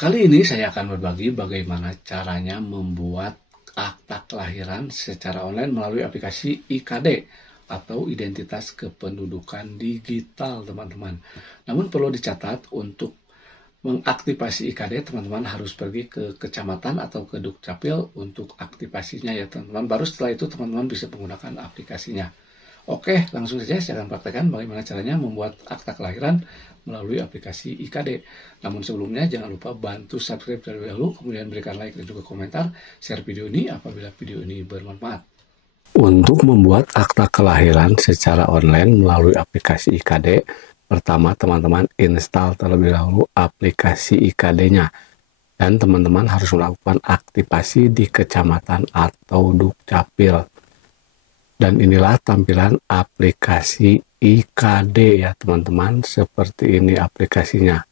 Kali ini saya akan berbagi bagaimana caranya membuat akta kelahiran secara online melalui aplikasi IKD atau Identitas Kependudukan Digital, teman-teman. Namun perlu dicatat, untuk mengaktifasi IKD, teman-teman harus pergi ke kecamatan atau ke Dukcapil untuk aktivasinya ya, teman-teman. Baru setelah itu teman-teman bisa menggunakan aplikasinya. Oke, langsung saja saya akan praktekkan bagaimana caranya membuat akta kelahiran melalui aplikasi IKD. Namun sebelumnya jangan lupa bantu subscribe terlebih dahulu, kemudian berikan like dan juga komentar, share video ini apabila video ini bermanfaat. Untuk membuat akta kelahiran secara online melalui aplikasi IKD, pertama teman-teman install terlebih dahulu aplikasi IKD-nya. Dan teman-teman harus melakukan aktivasi di kecamatan atau Dukcapil. Dan inilah tampilan aplikasi IKD ya teman-teman, seperti ini aplikasinya.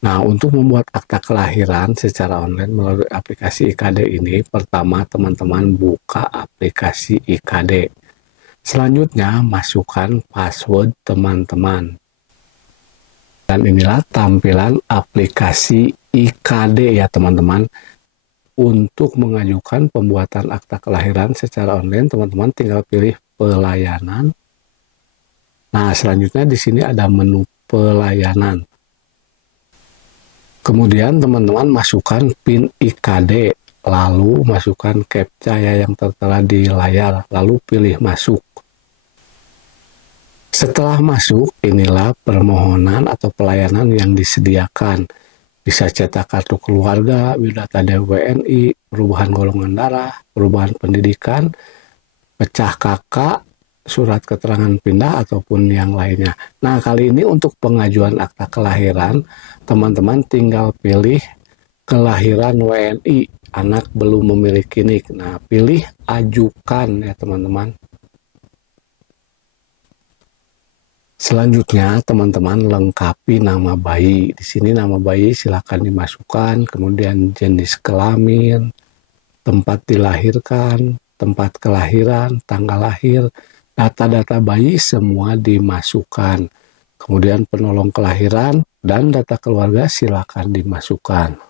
Nah, untuk membuat akta kelahiran secara online melalui aplikasi IKD ini, pertama teman-teman buka aplikasi IKD. Selanjutnya masukkan password teman-teman. Dan inilah tampilan aplikasi IKD ya teman-teman. Untuk mengajukan pembuatan akta kelahiran secara online, teman-teman tinggal pilih pelayanan. Nah, selanjutnya di sini ada menu pelayanan. Kemudian teman-teman masukkan PIN IKD, lalu masukkan CAPTCHA ya yang tertera di layar, lalu pilih masuk. Setelah masuk, inilah permohonan atau pelayanan yang disediakan. Bisa cetak kartu keluarga, biodata DWNI, perubahan golongan darah, perubahan pendidikan, pecah kakak, surat keterangan pindah, ataupun yang lainnya. Nah, kali ini untuk pengajuan akta kelahiran, teman-teman tinggal pilih kelahiran WNI, anak belum memiliki NIK. Nah, pilih ajukan ya teman-teman. Selanjutnya, teman-teman lengkapi nama bayi. Di sini nama bayi silakan dimasukkan, kemudian jenis kelamin, tempat dilahirkan, tempat kelahiran, tanggal lahir, data-data bayi semua dimasukkan. Kemudian penolong kelahiran dan data keluarga silakan dimasukkan.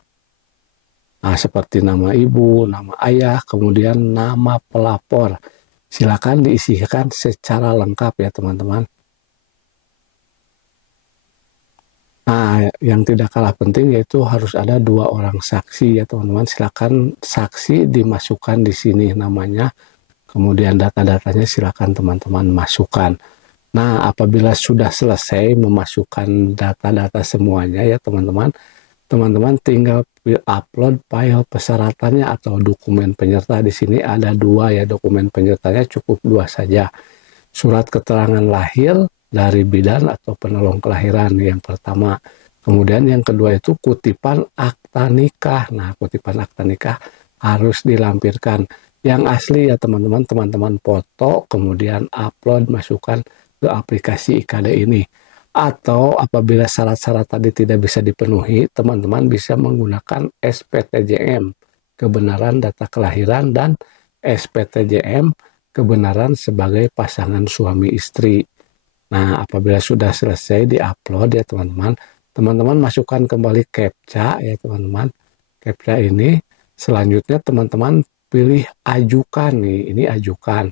Nah, seperti nama ibu, nama ayah, kemudian nama pelapor. Silakan diisikan secara lengkap ya teman-teman. Nah, yang tidak kalah penting yaitu harus ada 2 orang saksi ya teman-teman. Silakan saksi dimasukkan di sini namanya, kemudian data-datanya silakan teman-teman masukkan. Nah, apabila sudah selesai memasukkan data-data semuanya ya teman-teman, teman-teman tinggal upload file persyaratannya atau dokumen penyerta. Di sini ada 2 ya, dokumen penyertanya cukup 2 saja. Surat keterangan lahir dari bidan atau penolong kelahiran yang pertama. Kemudian yang kedua itu kutipan akta nikah. Nah, kutipan akta nikah harus dilampirkan. Yang asli ya teman-teman, teman-teman foto, kemudian upload, masukkan ke aplikasi IKD ini. Atau apabila syarat-syarat tadi tidak bisa dipenuhi, teman-teman bisa menggunakan SPTJM, kebenaran data kelahiran, dan SPTJM, kebenaran sebagai pasangan suami istri. Nah, apabila sudah selesai di-upload ya teman-teman, teman-teman masukkan kembali CAPTCHA ya teman-teman. CAPTCHA ini selanjutnya teman-teman pilih ajukan nih, ini ajukan.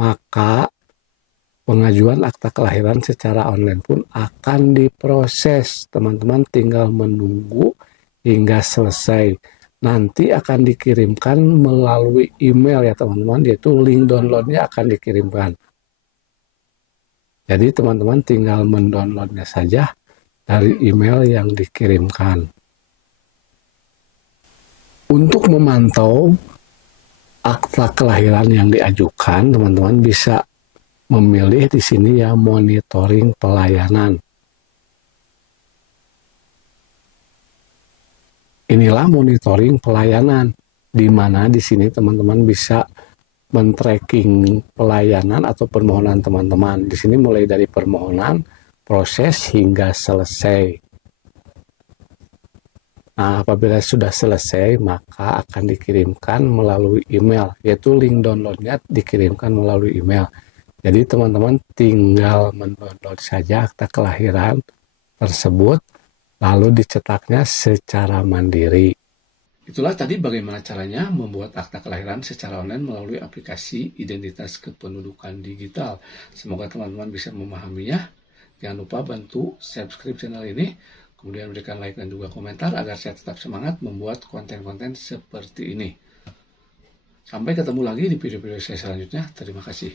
Maka pengajuan akta kelahiran secara online pun akan diproses. Teman-teman tinggal menunggu hingga selesai. Nanti akan dikirimkan melalui email ya teman-teman, yaitu link downloadnya akan dikirimkan. Jadi teman-teman tinggal mendownloadnya saja dari email yang dikirimkan. Untuk memantau akta kelahiran yang diajukan, teman-teman bisa memilih di sini ya monitoring pelayanan. Inilah monitoring pelayanan, di mana di sini teman-teman bisa men-tracking pelayanan atau permohonan teman-teman. Di sini mulai dari permohonan, proses hingga selesai. Nah, apabila sudah selesai, maka akan dikirimkan melalui email, yaitu link downloadnya dikirimkan melalui email. Jadi teman-teman tinggal mendownload saja akta kelahiran tersebut, lalu dicetaknya secara mandiri. Itulah tadi bagaimana caranya membuat akta kelahiran secara online melalui aplikasi identitas kependudukan digital. Semoga teman-teman bisa memahaminya. Jangan lupa bantu subscribe channel ini, kemudian berikan like dan juga komentar agar saya tetap semangat membuat konten-konten seperti ini. Sampai ketemu lagi di video-video saya selanjutnya. Terima kasih.